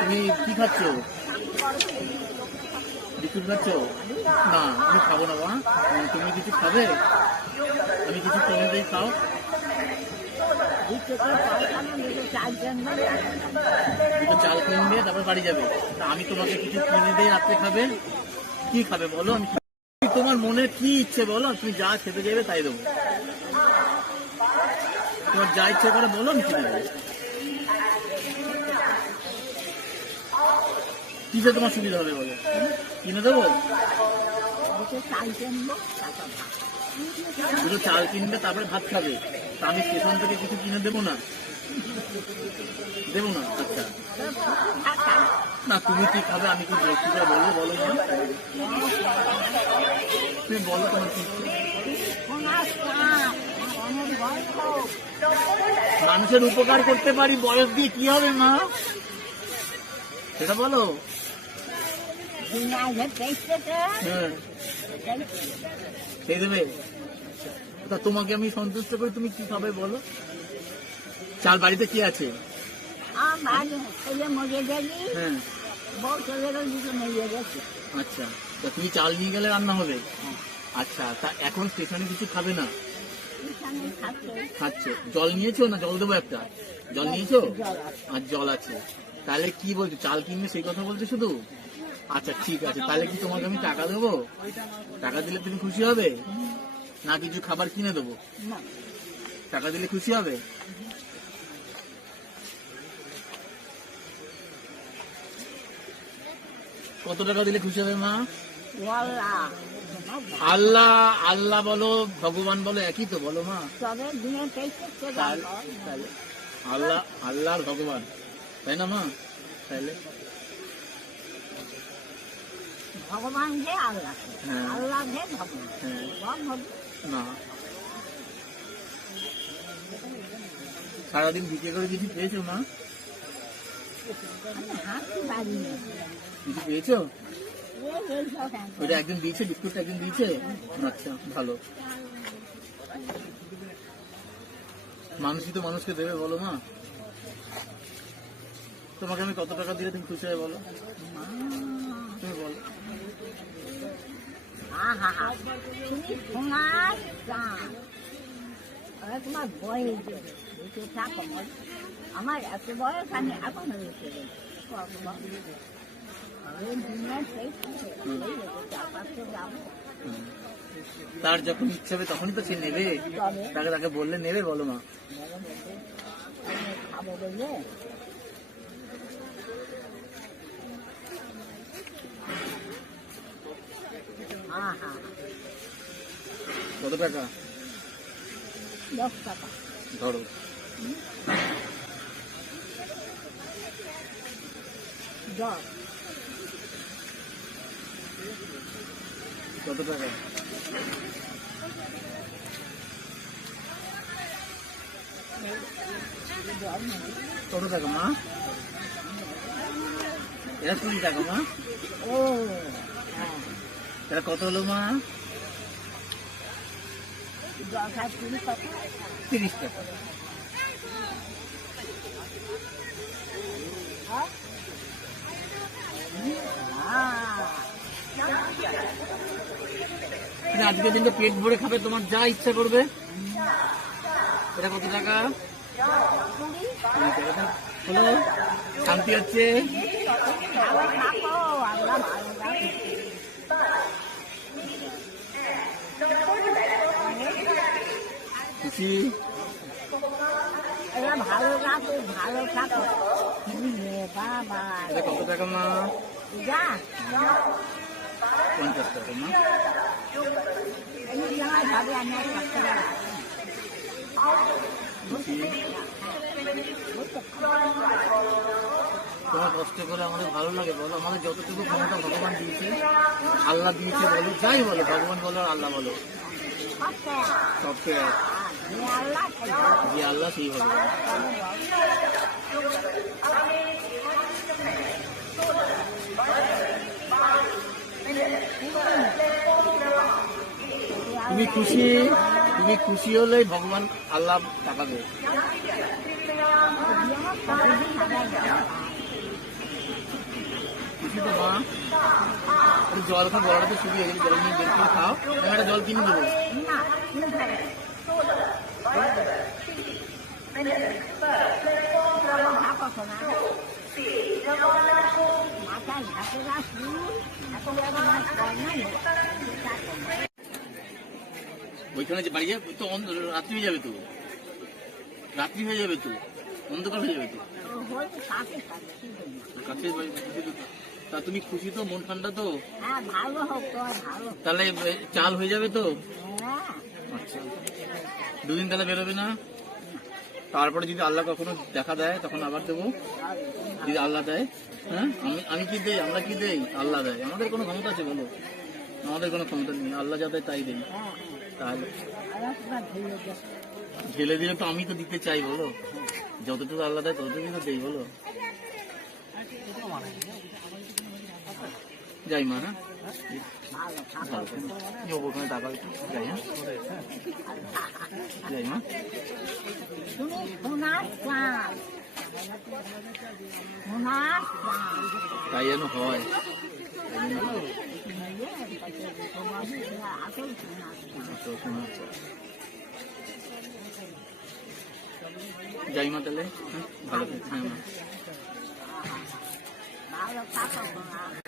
তুমি কি খাচ্ছ? বিস্কুট খাচ্ছ? না আমি খাবো না মা। তুমি কিছু খাবে? আমি কিছু কিনে দিই, খাও। দুটো চাল কিনবে তারপর বাড়ি যাবে। তা আমি তোমাকে কিছু কিনে দিই, রাত্রে খাবে। কি খাবে বলো? আমি তোমার মনে কি ইচ্ছে বলো, তুমি যা খেতে যাবে তাই দেবো। তোমার যা ইচ্ছে করে বলো, আমি কিনে দেবো। কিসে তোমার সুবিধা হবে বলো, কিনে দেবো। দুটো চাল কিনবে তারপরে ভাত খাবে। তা আমি স্টেশন থেকে কিছু কিনে দেবো না? দেবো না? আচ্ছা না, তুমি কি খাবে আমি কি দেখছি বলো, বলো না, তুমি বলো তোমার কি। মানুষের উপকার করতে পারি, বয়স দিয়ে কি হবে মা, সেটা বলো। হ্যাঁ খেয়ে দেবে। তা তোমাকে আমি সন্তুষ্ট করি, তুমি কি খাবে বলো। চাল বাড়িতে কি আছে? হ্যাঁ আচ্ছা, তা তুমি চাল নিয়ে গেলে রান্না হবে। আচ্ছা, তা এখন স্টেশনে কিছু খাবে না? খাচ্ছে। জল নিয়েছো না জল দেবো একটা? জল নিয়েছো? আর জল আছে। তাহলে কি বলছো, চাল কিনবে সেই কথা বলছো শুধু? আচ্ছা ঠিক আছে, তাহলে কি তোমাকে আমি টাকা দেবো? টাকা দিলে তুমি খুশি হবে না কিছু খাবার কিনে দেবো? টাকা দিলে খুশি হবে? কত টাকা দিলে খুশি হবে মা? আল্লাহ আল্লাহ বলো, ভগবান বলো, একই তো বলো মা। আল্লাহ আল্লাহ আর ভগবান, তাই না মা? তাহলে ভগবান যে আল্লাহ, আল্লাহ যে ভগবান না। সারাদিন ভিকে করে কিছু পেয়েছো মা? কিছু পেয়েছো? ওইটা একজন দিয়েছে, বিস্কুটটা একজন দিয়েছে। আচ্ছা ভালো, মানুষই তো মানুষকে দেবে বলো মা। তোমাকে আমি কত টাকা দিলে তুমি খুশি হবে বলো, তুমি বলো। তোমার বয়স আমার এত বয়স, আমি এখন তার যখন ইচ্ছে হবে তখনই তো সে নেবে, তাকে তাকে বললে নেবে বলো মা। খাবো বললে কত টাকা? 10 টাকা ধরো। কত টাকা? কত টাকা মা? এটা 20 টাকা মা। ও এটা কত হলো মা? 30 টাকা। আজকের দিনটা পেট ভরে খাবে, তোমার যা ইচ্ছা করবে। এটা কত টাকা হলো? শান্তি হচ্ছে? খুশি? ভালো থাকো, ভালো থাকো বাবা। এটা কত টাকা মা? 50 টাকা মা। তোমার কষ্ট করে আমাদের ভালো লাগে বলো, আমাদের যতটুকু ক্ষমতা ভগবান দিয়েছে, আল্লাহ দিয়েছে বলো, যাই বলো, ভগবান বলো আর আল্লাহ বলো, সবকে যে আল্লাহ সেই ভগবান। তুমি খুশি, তুমি খুশি হলেই ভগবান আল্লাহ টাকা দেবে। জল খাও, গলাটা তো শুকিয়ে গেছে, জল নিয়ে বের করে খাও, আমি একটা জল কিনে দেবো। না তুমি খাবে থাকো শোনা মাথায় ঘাটে রাখি এত বড় মাছ হয় না ওইখানে যে বাড়ি যাবে তো রাত্রি হয়ে যাবে তো, রাত্রি হয়ে যাবে তো, অন্ধকার হয়ে যাবে তো। হয়তো কাকে খাবে কাছে বাড়ি, তা তুমি খুশি তো, মন ঠান্ডা তো? হ্যাঁ ভালো হোক তো ভালো তাহলে চাল হয়ে যাবে তো? হ্যাঁ আচ্ছা, দুদিন তাহলে বেরোবে না? তারপরে যদি আল্লাহ কখনো দেখা দেয় তখন আবার দেবো, যদি আল্লাহ দেয়। হ্যাঁ, আমি কি দেই, আমরা কি দেই, আল্লাহ দেয়। আমাদের কোনো ক্ষমতা আছে বলো? আমাদের কোনো ক্ষমতা নেই, আল্লাহ যা দেয় তাই দেই। হ্যাঁ তাহলে হ্যাঁ তোমার ধীরে ধীরে ঢেলে দিলে তো আমি তো দিতে চাই বলো, যতটুকু আল্লাহ দেয় ততটুকু তো দেই বলো। যাই মা, হ্যাঁ ভালো থাকো ভালো থেকো। ওখানে টাকা যাই, হ্যাঁ যাই মা। তুমি সোনার চাঁদ সোনার চাঁদ তাই যেন হয়, তাই যেন হয়। আসল সোনার তো শোনা। যাই মা তাহলে, হ্যাঁ ভালো থেকো, হ্যাঁ মা। ভালো থাকো সোনা